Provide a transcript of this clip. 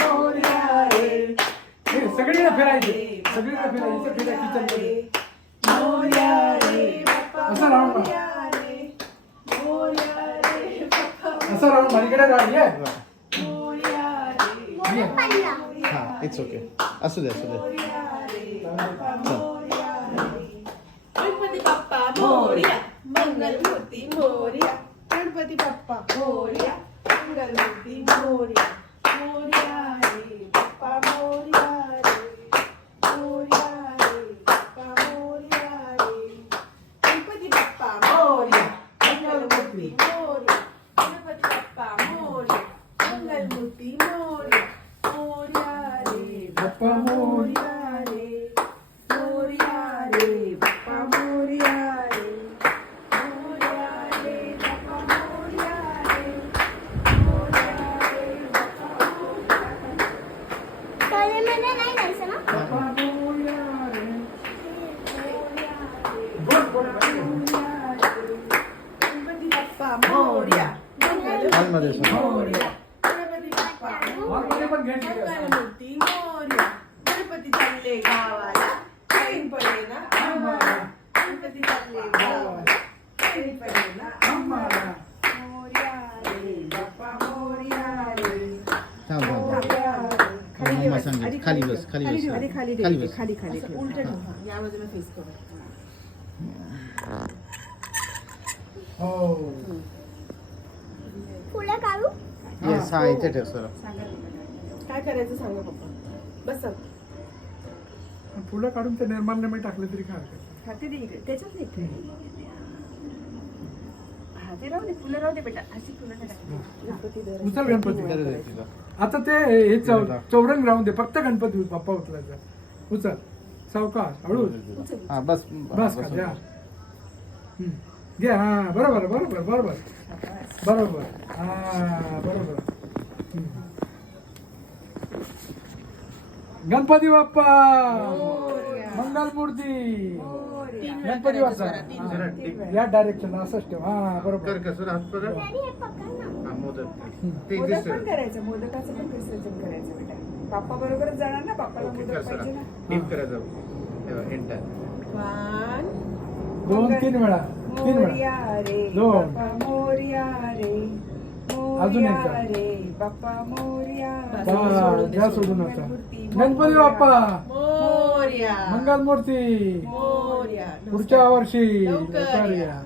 मोरया रे. सगळीकडे फिरायचे, सगळीकडे फिरायचं, किचन मध्ये. मोरया रे बाप्पा असं राहून मोरया रे, मोरया रे बाप्पा असं राहून माझ्याकडे राहिली मोरया रे, हा इट्स ओके. असू दे असू दे. मोरया रे बाप्पा मोरया रे. गणपती बाप्पा मोरया, मंगलमूर्ती मोरया. गणपती बाप्पा मोरया, मंगलमूर्ती मोरया. मोरया रे बाप्पा मोरया रे, मोरया रे बाप्पा मोरया रे. गणपती बाप्पा मोरया, मंगलमूर्ती मोरया. गणपती बाप्पा मोरया, मंगलमूर्ती मोरया. मोरया रे बाप्पा मोरया रे, मोरया रे बाप्पा मोरया रे. मोरया रे बाप्पा मोरया रे, मोरया रे बाप्पा मोरया रे. कॉलेजमध्ये नाही जायचं ना? बाप्पा मोरया रे. मोरया रे, बोल, बोल, बोल. मोरया रे. गणपती बाप्पा मोरया, हॉलमध्ये मंगलमूर्ती मोरया. गणपती बाप्पा हॉलमध्ये पण घ्यायची का? मंगलमूर्ती मोरया. गणपती चालले गावाला, ऐन पडेना आम्हाला. गणपती चालले गावाला, ऐन पडेना आम्हाला. मोरया रे बाप्पा मोरया रे. थांब थांब थांब. मोरया रे. मम्मा सांगितलं खाली बस खाली बस खाली खाली खाली बस. खाली खाली उलट या बाजूला फेस करू. हो. फुलं काढू? येस हा इथे ठेव सर. सांगा काय करायचं सांगा पप्पा. बस फुलं काढून ते निर्माल्यामध्ये टाकले तरी काय हरकत नाही. खाते दे इकडे त्याच्यात नाही ठेव. हा ते राहू दे फुलं राहू दे बेटा. अशी फुलं नाही टाकायची. गणपती दर उचल गणपती. दे दे तिला. आता ते हे चौरंग राहून दे, फक्त गणपती बाप्पा उचलायचा. उचल सावकाश हळू. हा बस बस का द्या. घे हा बरोबर बरोबर बरोबर बरोबर हा बरोबर. गणपती बाप्पा मंगलमूर्ती. गणपती बाप्पा या डायरेक्शन असंच ठेव. हा बरोबर. कर कसं हात पकड. डॅडी हे पकड ना. हा मोदक ते मोदक दिसतं. पण करायचं. मोदकाचं पण विसर्जन करायचं बेटा. बाप्पा बरोबरच जाणार ना. बाप्पाला ओके मोदक कर पाहिजे ना. डीप करायचं. एंटर. 1 2-3 वेळा 3 वेळा. मोरया रे दोन. बाप्पा मोरया रे, अजून मोरया एकदा. रे बाप्पा मोरया हा, रे. द्या सोडून आता. मंगलमूर्ती गणपती बाप्पा मोरया, मंगलमूर्ती मोरया. पुढच्या वर्षी लवकर लवकर या. या.